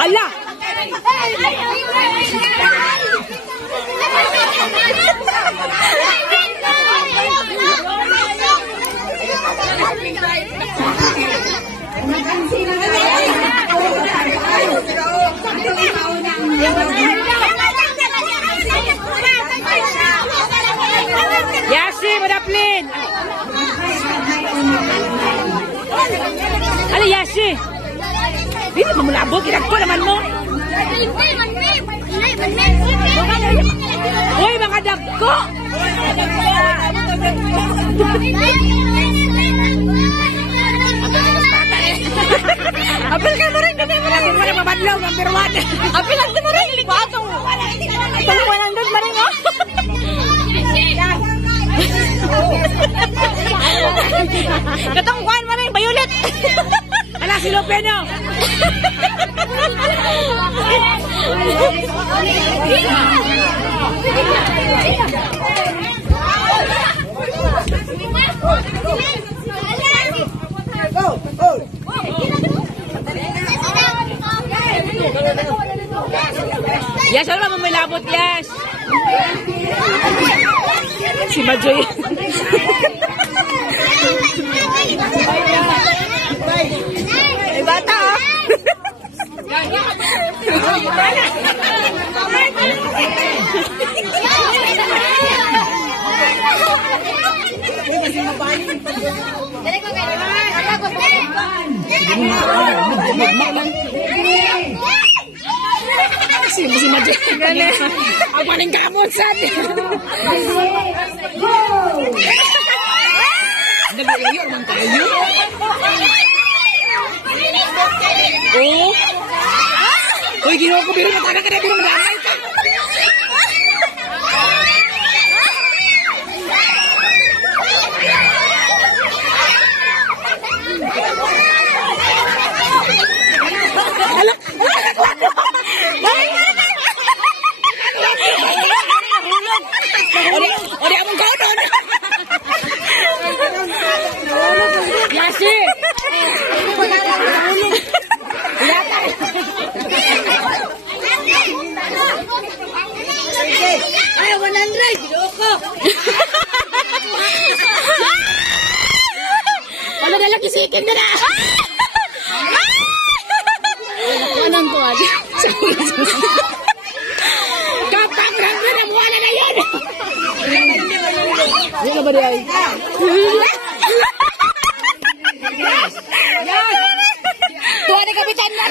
Ala! Yashi, madaplin! Ala, Yashi! Hindi mo mulabog, kinagko naman mo! Uy, mga dagko! Apil ka mo rin, hindi mo rin! Apil mo rin, mabadlaw, number 1! Apil lang mo rin, likwatong! Itong 100 mo rin, oh! Katong kuhan mo rin, bayulit! Ala, si Lupeno! Yes, wala mo may labot, yes! Si Majoy. Ay, bata, oh! Si Majoy. Ang paling kamot, sabi. Nag-iiyo naman tayo. Oh. Uy, ginawa ko, biro mataga ka na, biro madamay ka. Ori among kau doon. Yasi. Ay, 100 loko. Wala na lang kisikin na. Anong ko adi? Kapag rangga na wala na yan. Yan na ba di ay? Yes! Tuwa na kapitan na!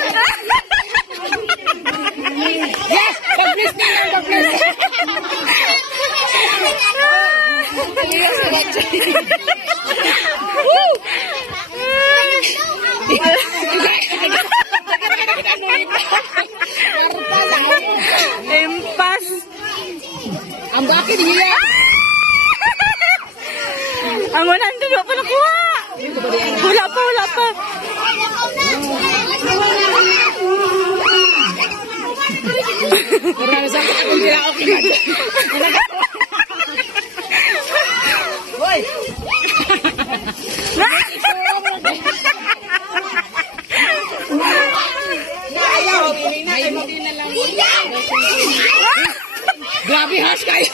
Yes! Pag-please na yan! Pag-please! Empas! Ang bakit nila? Ang 100 pa nakuha! Wala pa, wala pa! Wala na sa mga akong nila okay na dyan. Hoy! Grabe hash kayo!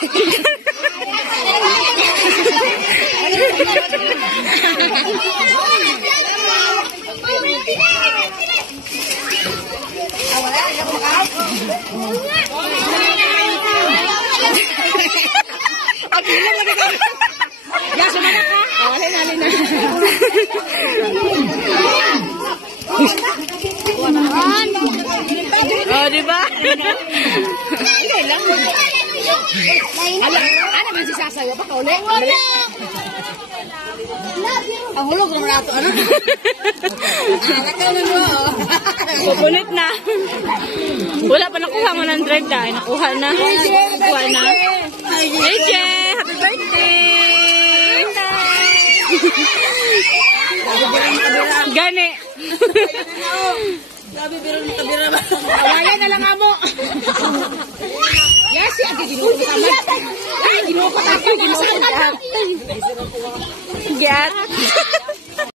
Ya, sumana ka? Alin na. Oh, di ba? Hindi lang. Ano man si sasayo? Baka ulit? Ang hulog naman nato. Ano? Nakaunan mo. Pupunit na. Wala pa nakuha 100 dahil. Nakuha na. Nakuha na. JJ! Happy birthday! Gani. Grabe, biro ng kabira ba? Awayan na lang amo. Yes, agi ginuko tama. Ay, ginuko tama. Ginuko tama. Get.